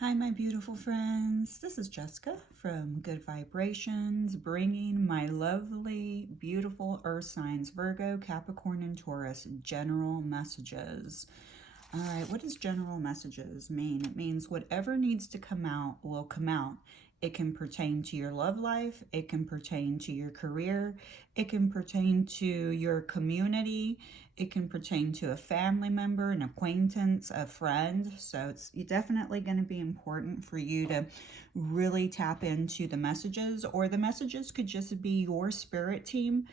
Hi, my beautiful friends. This is Jessica from Good Vibrations, bringing my lovely, beautiful earth signs, Virgo, Capricorn, and Taurus, general messages. All right, what does general messages mean? It means whatever needs to come out will come out. It can pertain to your love life. It can pertain to your career. It can pertain to your community. It can pertain to a family member, an acquaintance, a friend. So it's definitely going to be important for you to really tap into the messages, or the messages could just be your spirit team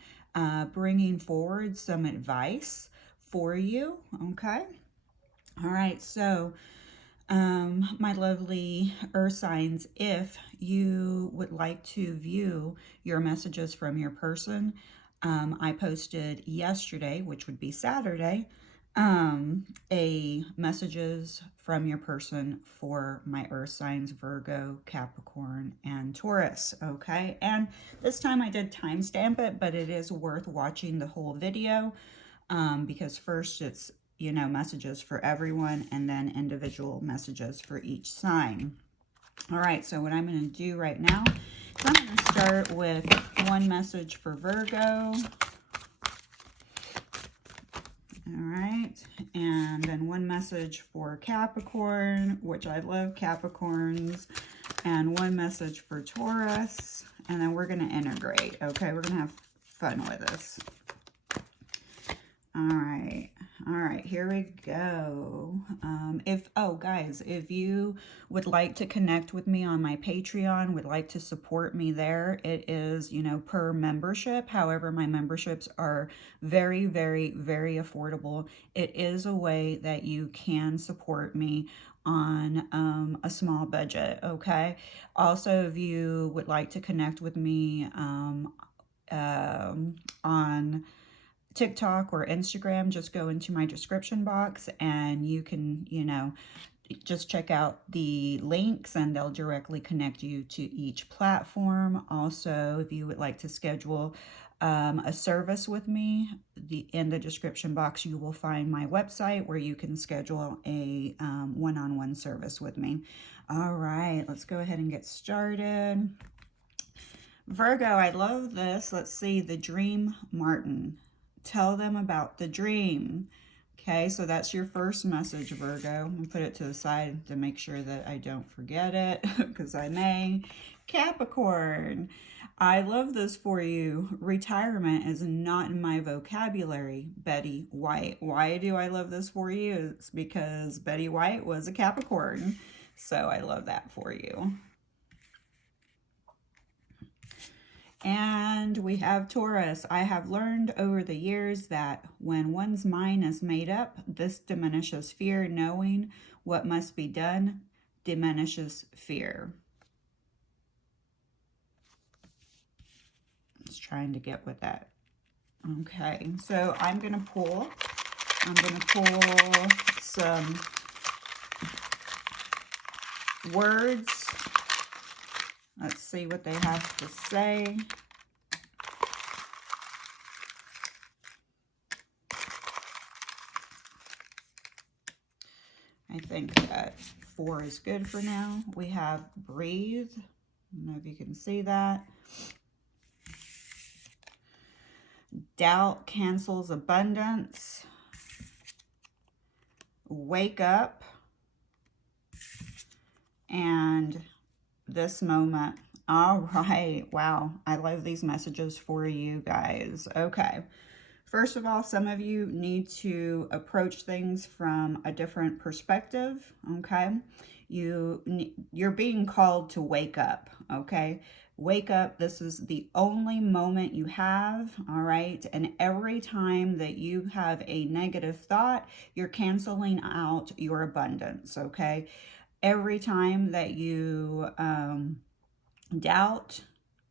bringing forward some advice for you. Okay. All right. So my lovely earth signs, if you would like to view your messages from your person, I posted yesterday, which would be Saturday, a messages from your person for my earth signs, Virgo, Capricorn, and Taurus. Okay. And this time I did timestamp it, but it is worth watching the whole video, because first it's messages for everyone, and then individual messages for each sign. All right, so what I'm going to do right now is I'm going to start with one message for Virgo. All right, and then one message for Capricorn, which I love Capricorns, and one message for Taurus, and then we're going to integrate. Okay, we're going to have fun with this. All right, here we go. Guys, if you would like to connect with me on my Patreon, would like to support me there, it is, per membership. However, my memberships are very, very, very affordable. It is a way that you can support me on a small budget, okay? Also, if you would like to connect with me on TikTok or Instagram, just go into my description box and you can, just check out the links and they'll directly connect you to each platform. Also, if you would like to schedule a service with me, in the description box, you will find my website where you can schedule a one-on-one service with me. All right, let's go ahead and get started. Virgo, I love this. Let's see, the Dream Martin. Tell them about the dream. Okay, so that's your first message, Virgo. I'm going to put it to the side to make sure that I don't forget it, because I may. Capricorn, I love this for you. Retirement is not in my vocabulary, Betty White. Why do I love this for you? It's because Betty White was a Capricorn. So I love that for you. And we have Taurus. I have learned over the years that when one's mind is made up, this diminishes fear. Knowing what must be done diminishes fear. Just trying to get with that. Okay, so I'm going to pull some words. Let's see what they have to say. I think that 4 is good for now. We have breathe. I don't know if you can see that. Doubt cancels abundance. Wake up. And this moment. All right. Wow. I love these messages for you guys. Okay. First of all, some of you need to approach things from a different perspective. Okay. You're being called to wake up. Okay. Wake up. This is the only moment you have. All right. And every time that you have a negative thought, you're canceling out your abundance. Okay. Every time that you doubt,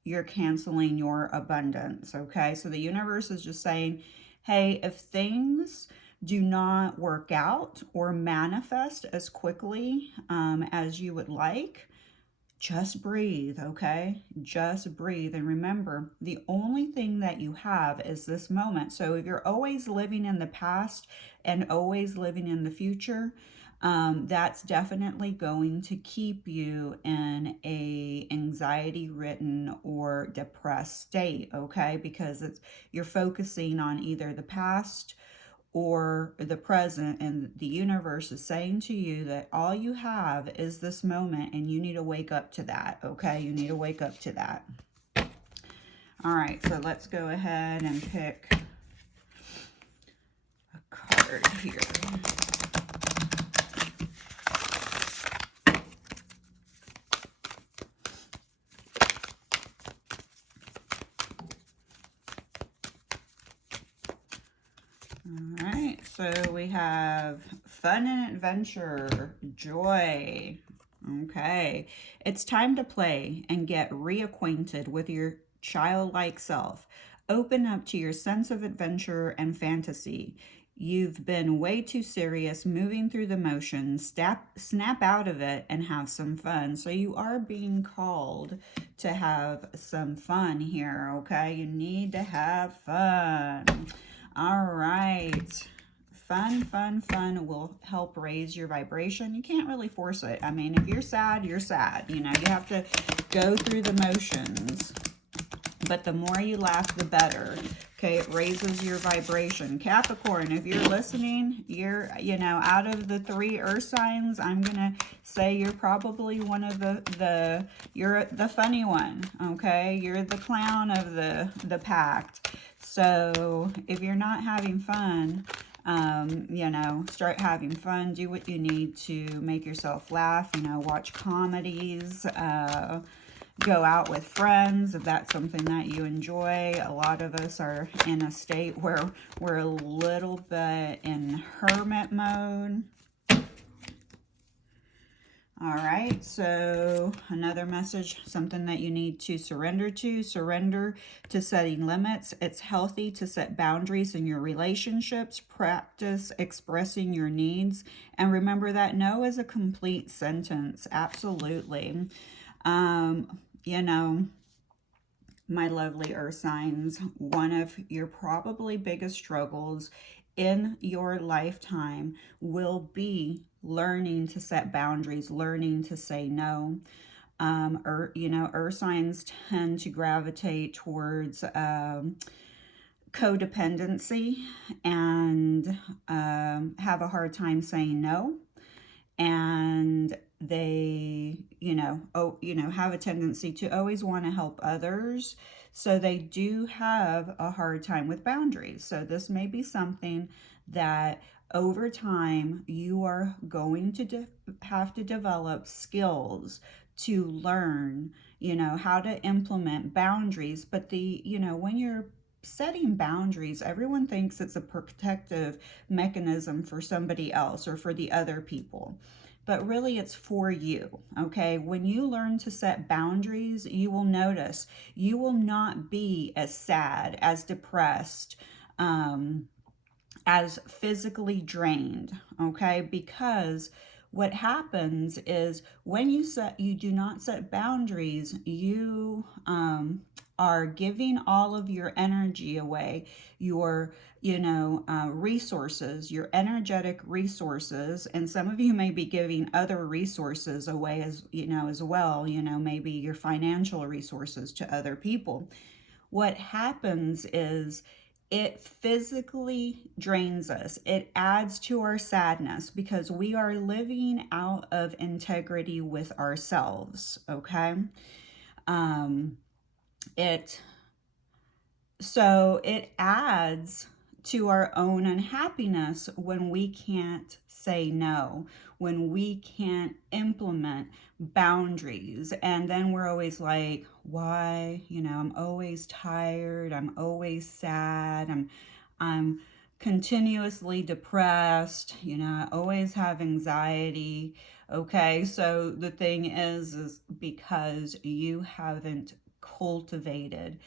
you're canceling your abundance. Okay, so the universe is just saying, hey, if things do not work out or manifest as quickly as you would like, just breathe. Okay, just breathe. And remember, the only thing that you have is this moment. So if you're always living in the past and always living in the future, that's definitely going to keep you in a anxiety-ridden or depressed state, okay? Because you're focusing on either the past or the present, and the universe is saying to you that all you have is this moment, and you need to wake up to that, okay? You need to wake up to that. All right, so let's go ahead and pick a card here. All right, so we have fun and adventure, joy. Okay, it's time to play and get reacquainted with your childlike self. Open up to your sense of adventure and fantasy. You've been way too serious, moving through the motions. Snap out of it and have some fun. So you are being called to have some fun here, okay? You need to have fun. All right. Fun will help raise your vibration. You can't really force it. I mean, if you're sad, you're sad. You know, you have to go through the motions. But the more you laugh, the better. Okay, it raises your vibration. Capricorn, if you're listening, you're, you know, out of the 3 earth signs, I'm going to say you're probably one of you're the funny one, okay? You're the clown of the pack. So if you're not having fun, you know, start having fun. Do what you need to make yourself laugh. You know, watch comedies, go out with friends if that's something that you enjoy. A lot of us are in a state where we're a little bit in hermit mode. All right, so another message, something that you need to surrender to setting limits. It's healthy to set boundaries in your relationships. Practice expressing your needs. And remember that no is a complete sentence. Absolutely. You know, my lovely earth signs, one of your probably biggest struggles in your lifetime will be learning to set boundaries, learning to say no. You know, earth signs tend to gravitate towards codependency and have a hard time saying no. And they, have a tendency to always want to help others. So they do have a hard time with boundaries. So this may be something that over time you are going to have to develop skills to learn, how to implement boundaries. But when you're setting boundaries, everyone thinks it's a protective mechanism for somebody else or for the other people. But really it's for you, okay? When you learn to set boundaries, you will notice you will not be as sad, as depressed, as physically drained, okay? Because what happens is when you do not set boundaries, you are giving all of your energy away, your resources, your energetic resources, and some of you may be giving other resources away as well, maybe your financial resources to other people. What happens is it physically drains us. It adds to our sadness because we are living out of integrity with ourselves, okay? So it adds to our own unhappiness when we can't say no, when we can't implement boundaries. And then we're always like, why? I'm always tired. I'm always sad. I'm continuously depressed. I always have anxiety. Okay, so the thing is because you haven't cultivated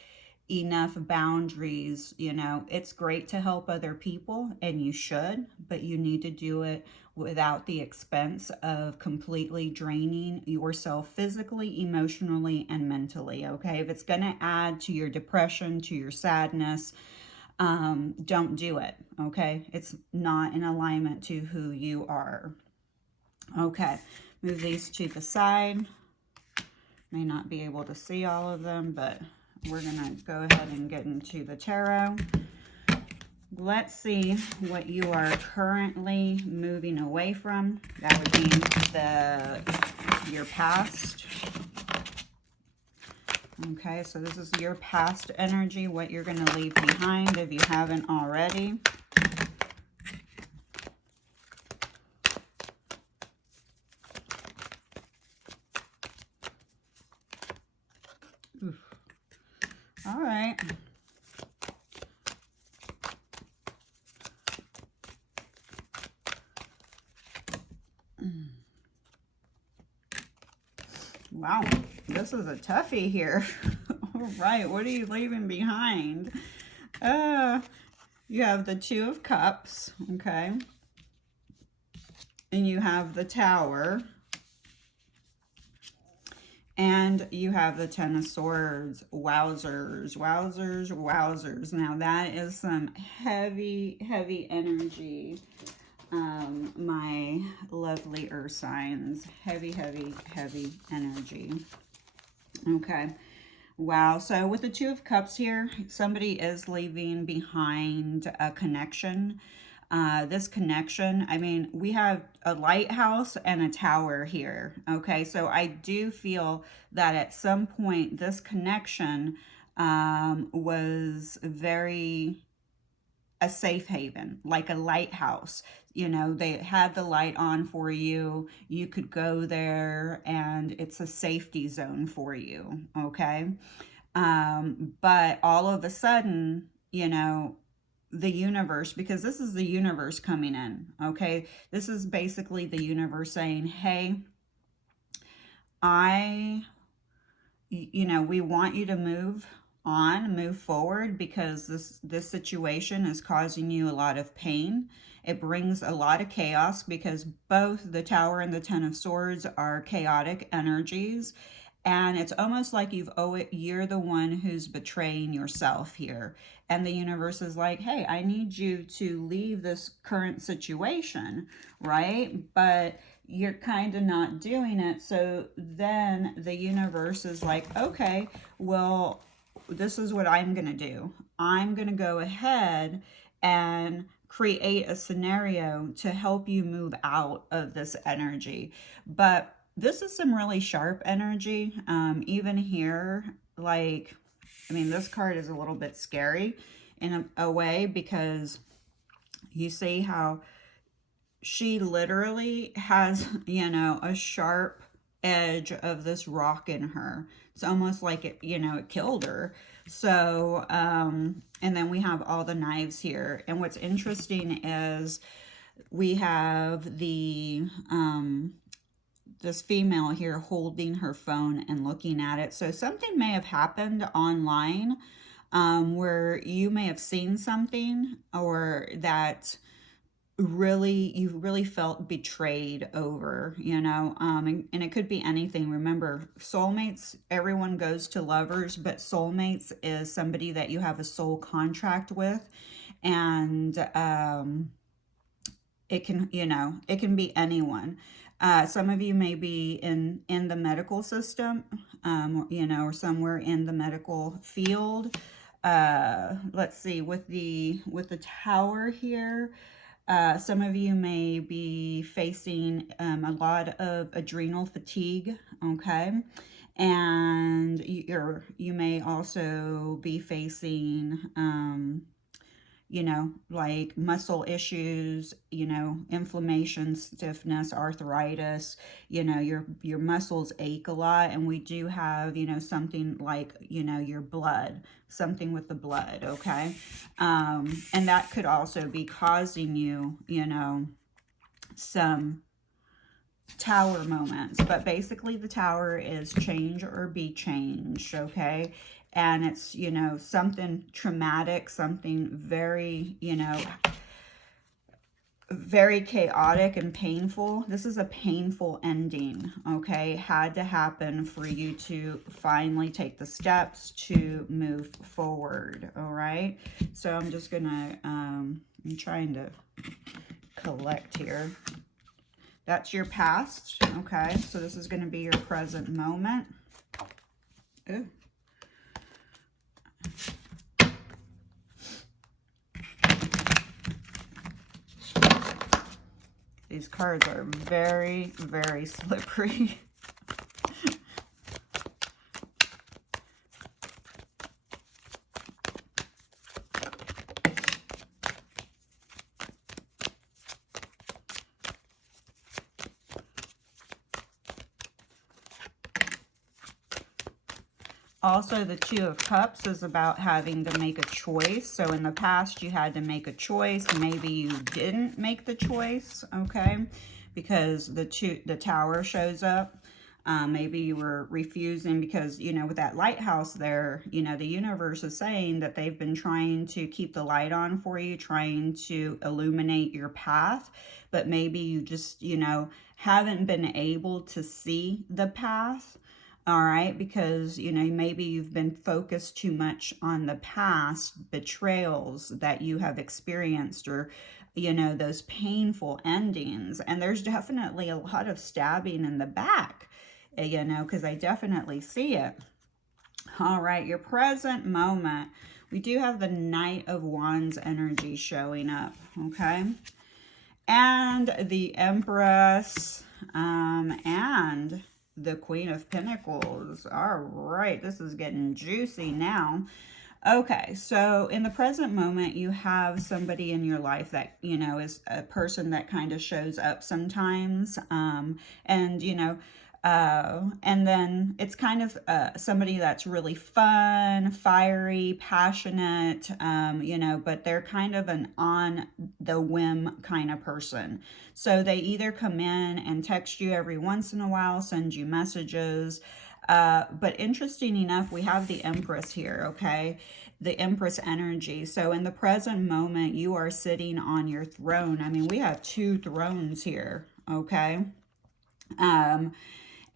enough boundaries. It's great to help other people, and you should, but you need to do it without the expense of completely draining yourself physically, emotionally, and mentally, okay? If it's going to add to your depression, to your sadness, don't do it, okay? It's not in alignment to who you are. Okay, move these to the side. May not be able to see all of them, but we're going to go ahead and get into the tarot. Let's see what you are currently moving away from. That would be your past. Okay, so this is your past energy, what you're going to leave behind if you haven't already. Oof. All right. Wow, this is a toughie here. All right, what are you leaving behind? You have the Two of Cups, okay? And you have the Tower. And you have the Ten of Swords. Wowzers, wowzers, wowzers. Now that is some heavy, heavy energy. My lovely earth signs. Heavy, heavy, heavy energy. Okay. Wow. So with the Two of Cups here, somebody is leaving behind a connection. This connection, I mean, we have a lighthouse and a tower here. Okay. So I do feel that at some point this connection was very a safe haven, like a lighthouse. You know, they had the light on for you. You could go there and it's a safety zone for you, okay? But all of a sudden, you know, the universe, because this is the universe coming in, okay? This is basically the universe saying, hey, you know, we want you to move on, move forward, because this situation is causing you a lot of pain. It brings a lot of chaos because both the Tower and the Ten of Swords are chaotic energies. And it's almost like you're the one who's betraying yourself here. And the universe is like, hey, I need you to leave this current situation, right? But you're kind of not doing it. So then the universe is like, okay, well, this is what I'm going to do. I'm going to go ahead and create a scenario to help you move out of this energy. But this is some really sharp energy. Even here, like, I mean, this card is a little bit scary in a way, because you see how she literally has, you know, a sharp edge of this rock in her. It's almost like it, you know, it killed her. So, and then we have all the knives here. And what's interesting is we have this female here holding her phone and looking at it. So something may have happened online where you may have seen something, or that you really felt betrayed over, you know, and it could be anything. Remember, soulmates, everyone goes to lovers, but soulmates is somebody that you have a soul contract with. And it can, you know, it can be anyone. Some of you may be in the medical system, you know, or somewhere in the medical field. Let's see, with the Tower here, some of you may be facing a lot of adrenal fatigue, okay? And you may also be facing, you know, like muscle issues, you know, inflammation, stiffness, arthritis, you know, your muscles ache a lot. And we do have, you know, something like, you know, your blood, something with the blood, okay? And that could also be causing you, you know, some Tower moments. But basically the Tower is change or be changed, okay? And it's, you know, something traumatic, something very, you know, very chaotic and painful. This is a painful ending, okay? Had to happen for you to finally take the steps to move forward, all right? So I'm just gonna, I'm trying to collect here. That's your past. Okay, so this is going to be your present moment. Ooh. These cards are very, very slippery. Also, the Two of Cups is about having to make a choice. So in the past, you had to make a choice. Maybe you didn't make the choice, okay? Because the Tower shows up. Maybe you were refusing because, you know, with that lighthouse there, you know, the universe is saying that they've been trying to keep the light on for you, trying to illuminate your path. But maybe you just, you know, haven't been able to see the path. All right, because, you know, maybe you've been focused too much on the past betrayals that you have experienced, or, you know, those painful endings. And there's definitely a lot of stabbing in the back, you know, because I definitely see it. All right, your present moment. We do have the Knight of Wands energy showing up, okay? And the Empress, and the Queen of Pentacles. All right, this is getting juicy now. Okay, so in the present moment, you have somebody in your life that, you know, is a person that kind of shows up sometimes. And, you know, and then it's kind of somebody that's really fun, fiery, passionate, you know, but they're kind of an on the whim kind of person. So they either come in and text you every once in a while, send you messages. But interesting enough, we have the Empress here, okay? The Empress energy. So in the present moment, you are sitting on your throne. I mean, we have two thrones here, okay?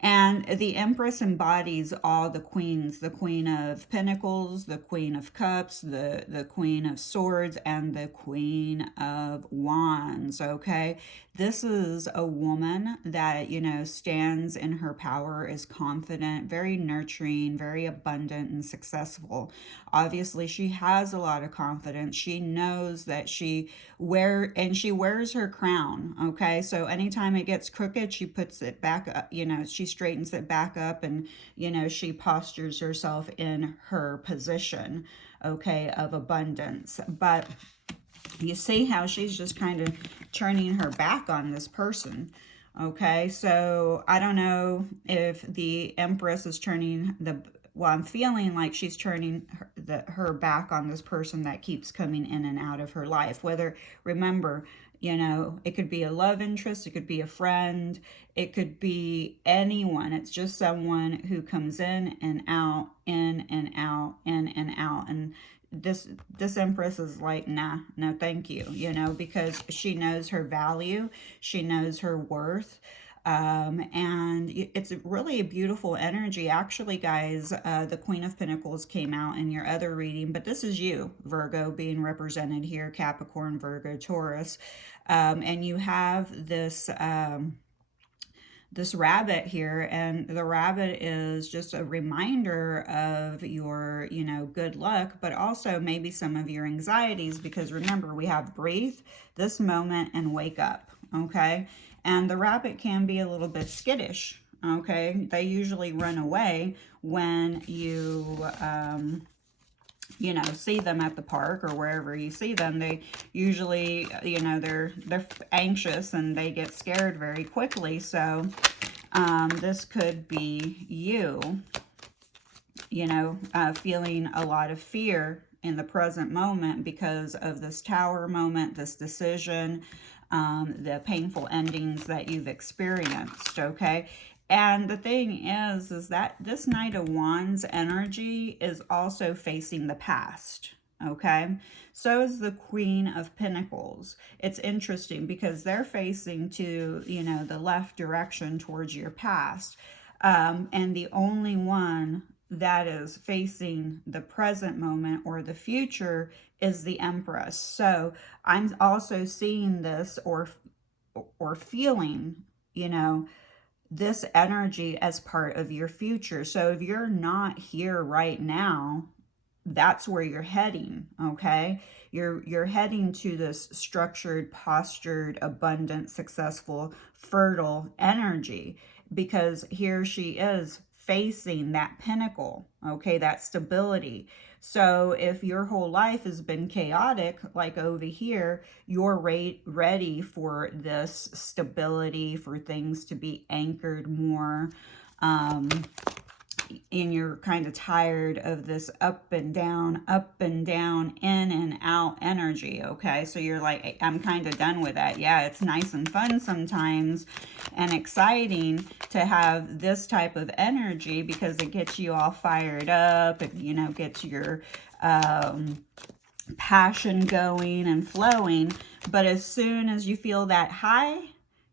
And the Empress embodies all the queens, the Queen of Pentacles, the Queen of Cups, the Queen of Swords, and the Queen of Wands, okay? This is a woman that, you know, stands in her power, is confident, very nurturing, very abundant and successful. Obviously, she has a lot of confidence. She knows that she wears her crown, okay? So anytime it gets crooked, she puts it back up, you know, she straightens it back up, and, you know, she postures herself in her position, okay, of abundance. But you see how she's just kind of turning her back on this person, okay? So I don't know if the Empress is turning well, I'm feeling like she's turning her back on this person that keeps coming in and out of her life. Whether, remember, you know, it could be a love interest, it could be a friend, it could be anyone. It's just someone who comes in and out, in and out, in and out. And this Empress is like, nah, no thank you, you know, because she knows her value, she knows her worth. And it's really a beautiful energy. Actually, guys, the Queen of Pentacles came out in your other reading, but this is you, Virgo, being represented here, Capricorn, Virgo, Taurus. And you have this this rabbit here, and the rabbit is just a reminder of your, you know, good luck, but also maybe some of your anxieties, because remember, we have breathe, this moment, and wake up, okay? And the rabbit can be a little bit skittish, okay? They usually run away when you know, see them at the park or wherever you see them. They usually, you know, they're anxious and they get scared very quickly. So this could be you know, feeling a lot of fear in the present moment because of this Tower moment, this decision, the painful endings that you've experienced, okay? And the thing is that this Knight of Wands energy is also facing the past, okay? So is the Queen of Pentacles. It's interesting because they're facing to, you know, the left direction towards your past. And the only one that is facing the present moment or the future is the Empress. So I'm also seeing this or feeling you know, this energy as part of your future. So if you're not here right now, that's where you're heading, okay? You're heading to this structured, postured, abundant, successful, fertile energy, because here she is facing that pinnacle, okay, that stability. So if your whole life has been chaotic, like over here, you're ready for this stability, for things to be anchored more. And you're kind of tired of this up and down, in and out energy, okay? So you're like, I'm kind of done with that. Yeah, it's nice and fun sometimes and exciting to have this type of energy because it gets you all fired up. It, you know, gets your passion going and flowing. But as soon as you feel that high,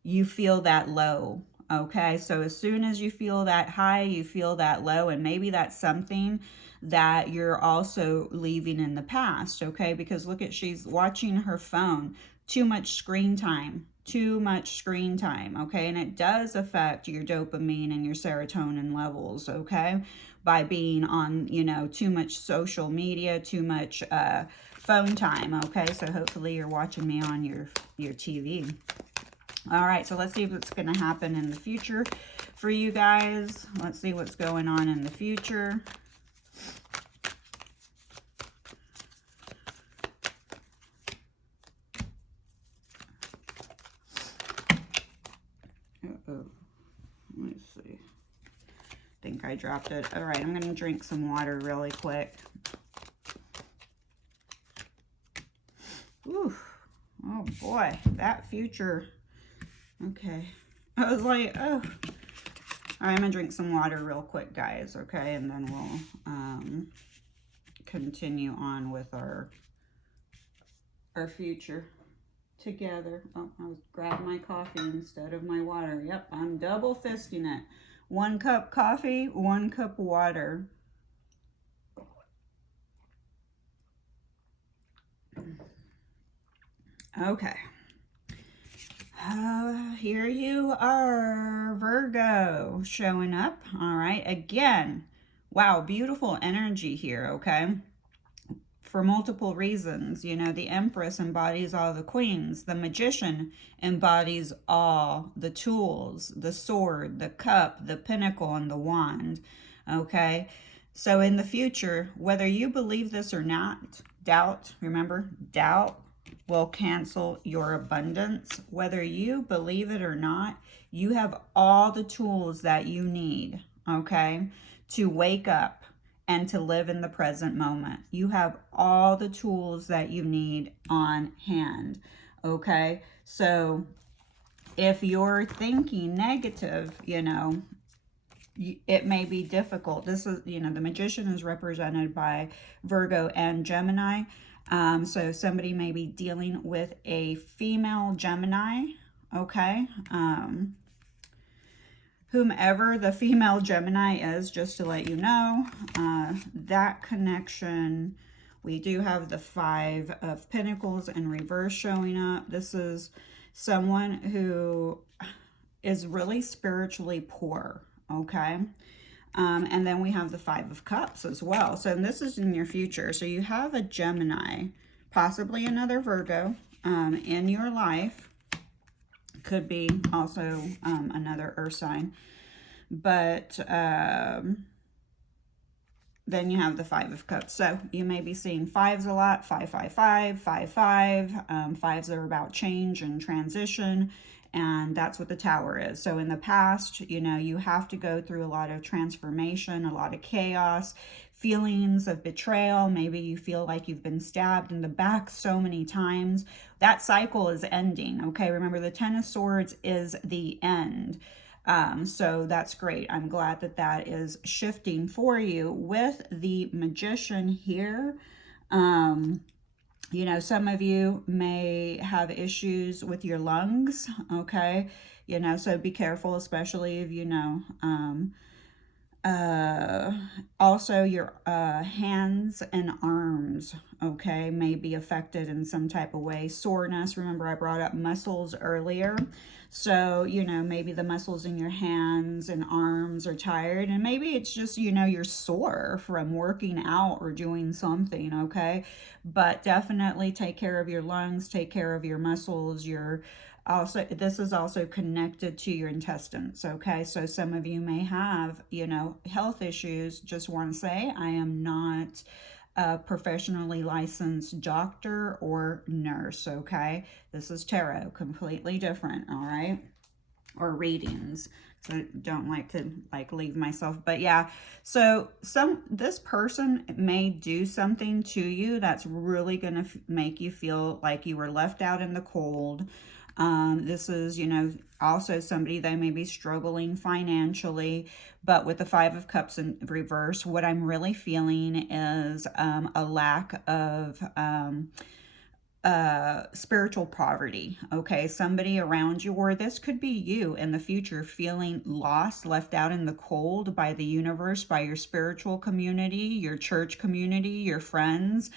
you feel that low. Okay, so as soon as you feel that high, you feel that low, and maybe that's something that you're also leaving in the past, okay? Because look at, she's watching her phone, too much screen time, okay? And it does affect your dopamine and your serotonin levels, okay? By being on, you know, too much social media, too much phone time, okay? So hopefully you're watching me on your TV. All right, so let's see what's going to happen in the future for you guys. Let's see what's going on in the future. Uh-oh. Let me see. I think I dropped it. All right, I'm going to drink some water really quick. Ooh. Oh, boy. That future... Okay, I was like, oh. All right, I'm gonna drink some water real quick, guys, okay? And then we'll continue on with our future together. Oh, I was grabbing my coffee instead of my water. Yep, I'm double fisting it. 1 cup coffee, 1 cup water. Okay. Here you are, Virgo, showing up. All right, again, wow, beautiful energy here, okay? For multiple reasons. You know, the Empress embodies all the queens. The Magician embodies all the tools, the sword, the cup, the pinnacle, and the wand, okay? So in the future, whether you believe this or not, doubt, remember, doubt will cancel your abundance. Whether you believe it or not, you have all the tools that you need, okay, to wake up and to live in the present moment. You have all the tools that you need on hand, okay? So if you're thinking negative, you know, it may be difficult. This is, you know, the Magician is represented by Virgo and Gemini. So somebody may be dealing with a female Gemini, okay? Whomever the female Gemini is, just to let you know, that connection, we do have the 5 of Pentacles in reverse showing up. This is someone who is really spiritually poor, okay? And then we have the 5 of Cups as well. So this is in your future. So you have a Gemini, possibly another Virgo in your life. Could be also another earth sign. But then you have the 5 of Cups. So you may be seeing 5s a lot. 5, 5, 5, 5, 5. 5s are about change and transition. And that's what the Tower is. So in the past, you know, you have to go through a lot of transformation, a lot of chaos, feelings of betrayal. Maybe you feel like you've been stabbed in the back so many times. That cycle is ending, okay? Remember, the 10 of Swords is the end. So that's great. I'm glad that that is shifting for you. With the Magician here, you know, some of you may have issues with your lungs, okay? You know, so be careful, especially if, you know, Uh, Also, your hands and arms, okay, may be affected in some type of way. Soreness, remember I brought up muscles earlier. So, you know, maybe the muscles in your hands and arms are tired, and maybe it's just, you know, you're sore from working out or doing something, okay? But definitely take care of your lungs, take care of your muscles, your also, this is also connected to your intestines, okay? So some of you may have, you know, health issues. Just want to say I am not a professionally licensed doctor or nurse, okay? This is tarot, completely different, all right? Or readings. So I don't like to leave myself, but yeah. So this person may do something to you that's really going to make you feel like you were left out in the cold. This is, you know, also somebody that may be struggling financially, but with the Five of Cups in reverse, what I'm really feeling is a lack of spiritual poverty. Okay, somebody around you, or this could be you in the future, feeling lost, left out in the cold by the universe, by your spiritual community, your church community, your friends.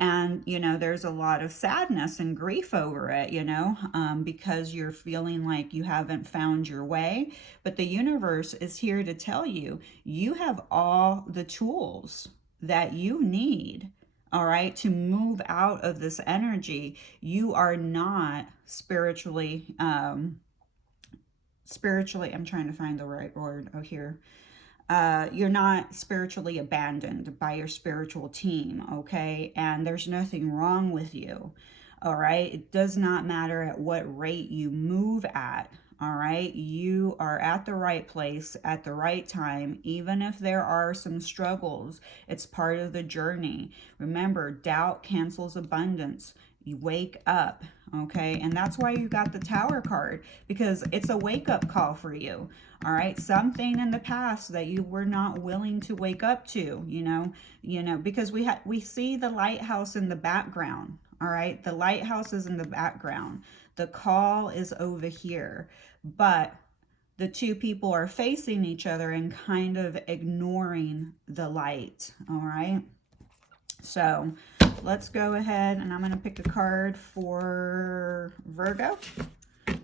And, you know, there's a lot of sadness and grief over it, you know, because you're feeling like you haven't found your way. But the universe is here to tell you, you have all the tools that you need, all right, to move out of this energy. You are not spiritually, I'm trying to find the right word here. You're not spiritually abandoned by your spiritual team, okay? And there's nothing wrong with you, all right? It does not matter at what rate you move at, all right? You are at the right place at the right time, even if there are some struggles. It's part of the journey. Remember, doubt cancels abundance. You wake up, okay? And that's why you got the Tower card, because it's a wake-up call for you, all right? Something in the past that you were not willing to wake up to, you know, because we see the lighthouse in the background, all right? The lighthouse is in the background. The call is over here, but the two people are facing each other and kind of ignoring the light, all right? So let's go ahead, and I'm going to pick a card for Virgo.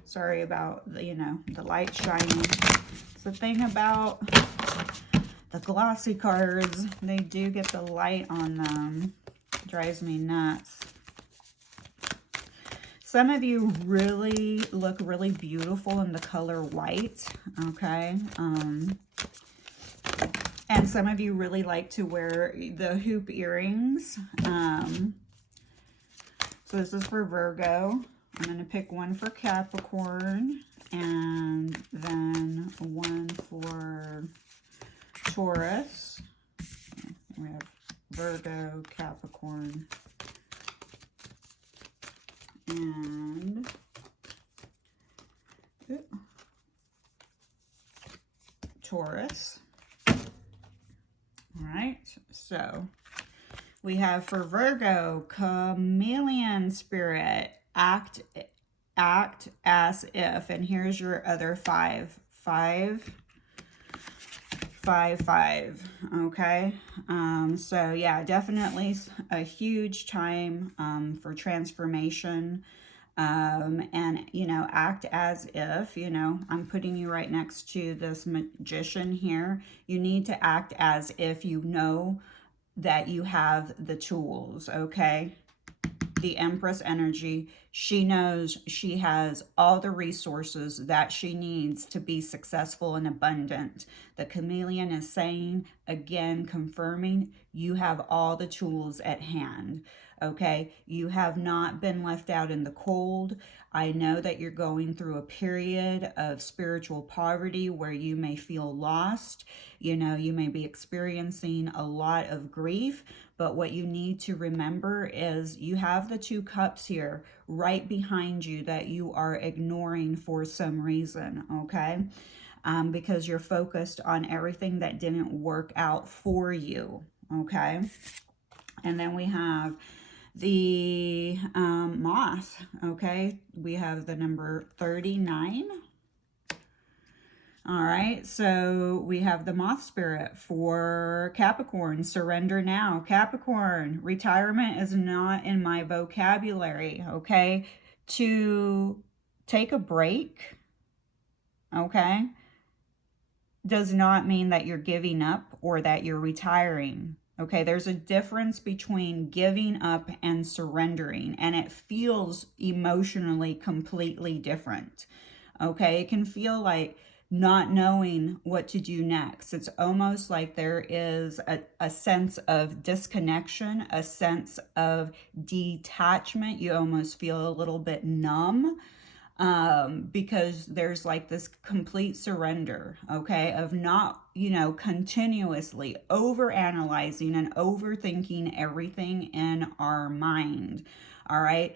Sorry about the, you know, the light shining. It's the thing about the glossy cards, they do get the light on them. It drives me nuts. Some of you really look really beautiful in the color white, okay? And some of you really like to wear the hoop earrings. So this is for Virgo. I'm going to pick one for Capricorn and then one for Taurus. We have Virgo, Capricorn, and Taurus. All right, so we have for Virgo, Chameleon Spirit, act as if, and here's your other five, okay? So yeah, definitely a huge time for transformation. And, you know, act as if, you know, I'm putting you right next to this magician here. You need to act as if you know that you have the tools, okay? The Empress energy, she knows she has all the resources that she needs to be successful and abundant. The Chameleon is saying, again, confirming, you have all the tools at hand. Okay, you have not been left out in the cold. I know that you're going through a period of spiritual poverty where you may feel lost. You know, you may be experiencing a lot of grief, but what you need to remember is you have the two cups here right behind you that you are ignoring for some reason, okay? Because you're focused on everything that didn't work out for you, okay? And then we have the moth, okay? We have the number 39. All right, so we have the moth spirit for Capricorn. Surrender now. Capricorn, retirement is not in my vocabulary, okay? To take a break, okay, does not mean that you're giving up or that you're retiring. Okay, there's a difference between giving up and surrendering, and it feels emotionally completely different. Okay, it can feel like not knowing what to do next. It's almost like there is a sense of disconnection, a sense of detachment. You almost feel a little bit numb, because there's like this complete surrender, okay, of not, continuously over analyzing and overthinking everything in our mind. All right.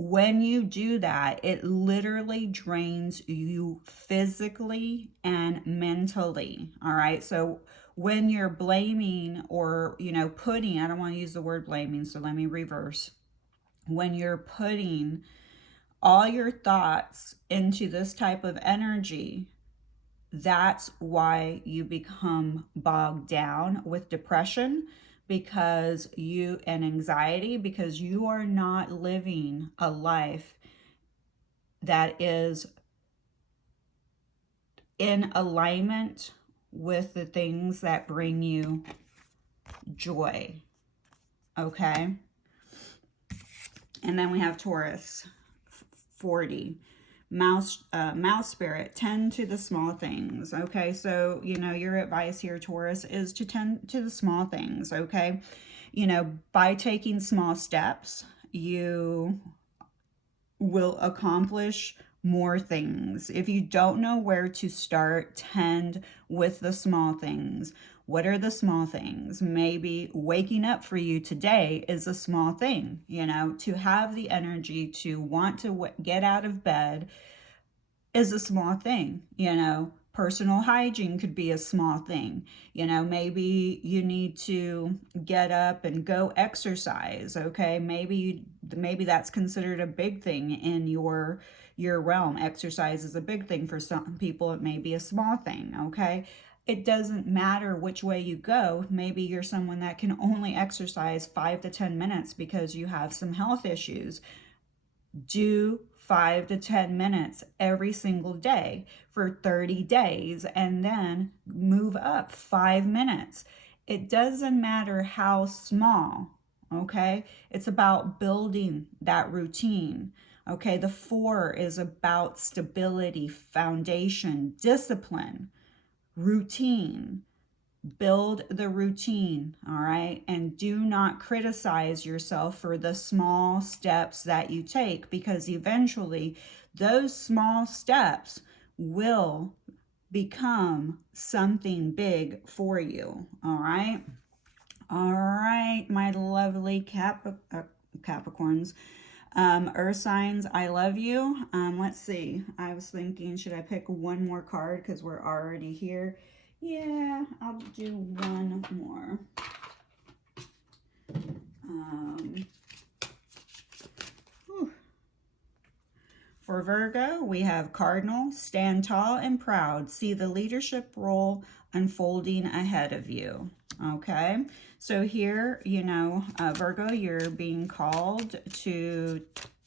When you do that, it literally drains you physically and mentally. All right. So when you're blaming or, putting, I don't want to use the word blaming, so let me reverse. When you're putting all your thoughts into this type of energy, that's why you become bogged down with depression, because you and anxiety, because you are not living a life that is in alignment with the things that bring you joy. Okay. And then we have Taurus 40. Mouse spirit, tend to the small things. Okay, so your advice here, Taurus, is to tend to the small things. Okay, by taking small steps, you will accomplish more things. If you don't know where to start, tend with the small things. What are the small things? Maybe waking up for you today is a small thing, to have the energy to want to get out of bed is a small thing. Personal hygiene could be a small thing. Maybe you need to get up and go exercise. Okay, maybe that's considered a big thing in your realm. Exercise is a big thing for some people. It may be a small thing. Okay, it doesn't matter which way you go. Maybe you're someone that can only exercise 5 to 10 minutes because you have some health issues. Do 5 to 10 minutes every single day for 30 days and then move up 5 minutes. It doesn't matter how small, okay? It's about building that routine. Okay, the 4 is about stability, foundation, discipline, routine. Build the routine, all right? And do not criticize yourself for the small steps that you take, because eventually those small steps will become something big for you, all right? All right, my lovely Capricorns. Earth signs, I love you. Let's see. I was thinking, should I pick one more card because we're already here? Yeah, I'll do one more. For Virgo, we have Cardinal, stand tall and proud. See the leadership role unfolding ahead of you. Okay, so here, Virgo, you're being called to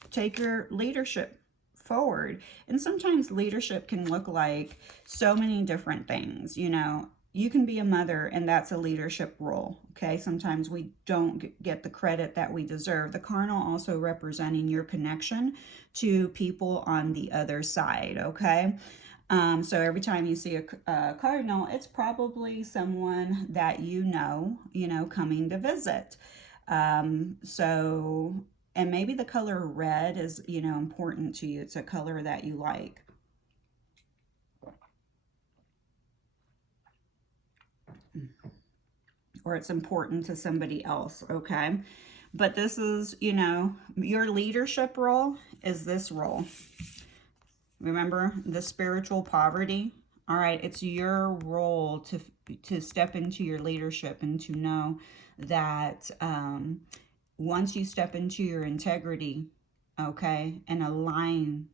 take your leadership forward. And sometimes leadership can look like so many different things. You can be a mother and that's a leadership role. Okay, sometimes we don't get the credit that we deserve. The cardinal also representing your connection to people on the other side. Okay, so every time you see a cardinal, it's probably someone that coming to visit. And maybe the color red is, important to you. It's a color that you like. Or it's important to somebody else, okay? But this is, your leadership role is this role. Remember the spiritual poverty? All right, it's your role to step into your leadership and to know that once you step into your integrity, okay, and align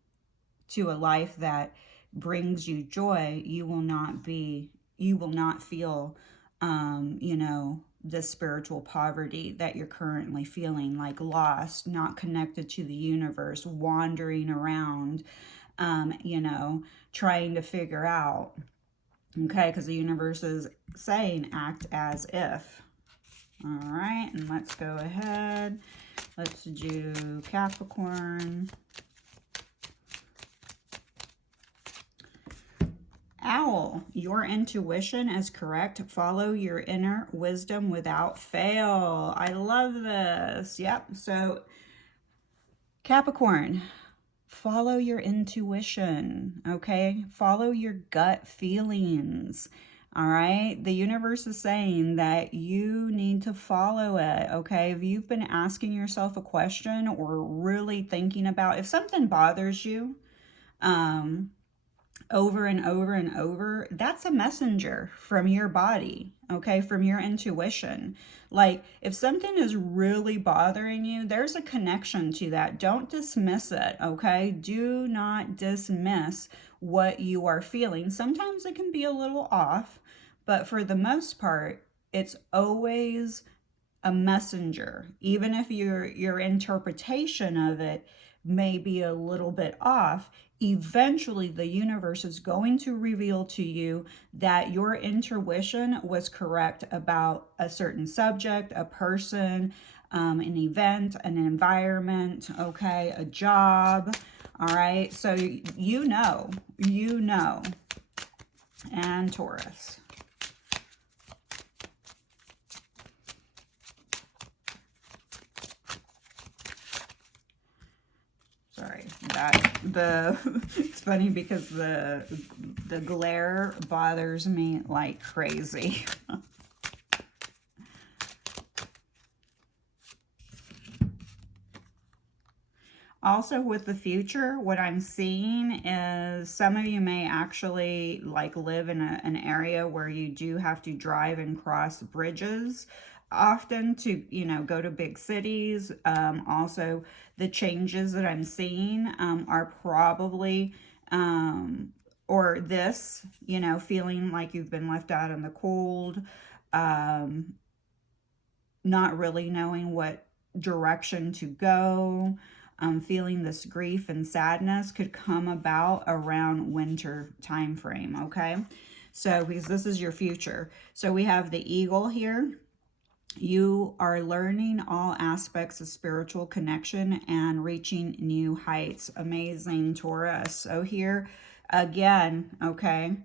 to a life that brings you joy, you will not feel, the spiritual poverty that you're currently feeling, like lost, not connected to the universe, wandering around, trying to figure out, okay, because the universe is saying act as if. All right, and let's go ahead. Let's do Capricorn. Owl, your intuition is correct. Follow your inner wisdom without fail. I love this. Yep. So Capricorn, follow your intuition, okay? Follow your gut feelings, all right? The universe is saying that you need to follow it, okay? If you've been asking yourself a question or really thinking about, if something bothers you, over and over and over, that's a messenger from your body, okay, from your intuition. Like, if something is really bothering you, there's a connection to that. Don't dismiss it, okay? Do not dismiss what you are feeling. Sometimes it can be a little off, but for the most part, it's always a messenger. Even if your interpretation of it may be a little bit off, eventually the universe is going to reveal to you that your intuition was correct about a certain subject, a person, an event, an environment, okay, a job. All right, so you know. And Taurus. Sorry, it's funny because the glare bothers me like crazy. Also, with the future, what I'm seeing is some of you may actually like live in an area where you do have to drive and cross bridges often to, go to big cities. Also, the changes that I'm seeing are probably, or this, feeling like you've been left out in the cold, not really knowing what direction to go. Feeling this grief and sadness could come about around winter time frame, okay? So, because this is your future. So we have the eagle here. You are learning all aspects of spiritual connection and reaching new heights. Amazing, Taurus. So here again, okay,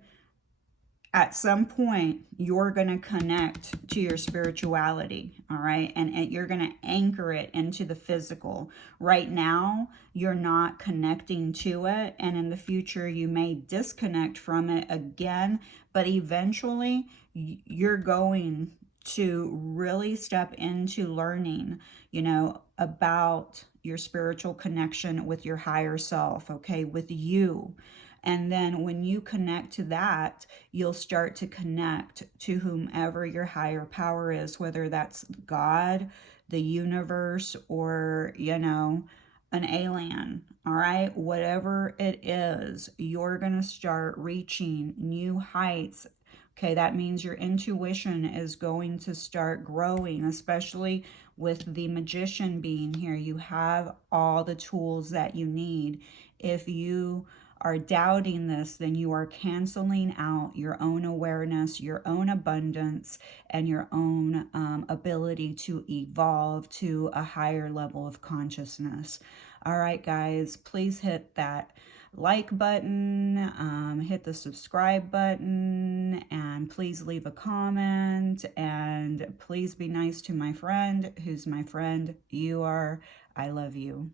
at some point, you're going to connect to your spirituality, all right? And you're going to anchor it into the physical. Right now, you're not connecting to it. And in the future, you may disconnect from it again. But eventually, you're going to really step into learning, about your spiritual connection with your higher self, okay? With you. And then when you connect to that, you'll start to connect to whomever your higher power is, whether that's God, the universe, or, an alien. All right. Whatever it is, you're going to start reaching new heights. Okay. That means your intuition is going to start growing, especially with the magician being here. You have all the tools that you need. If you are doubting this, then you are canceling out your own awareness, your own abundance, and your own ability to evolve to a higher level of consciousness. All right, guys, please hit that like button, hit the subscribe button, and please leave a comment, and please be nice to my friend who's my friend. You are. I love you.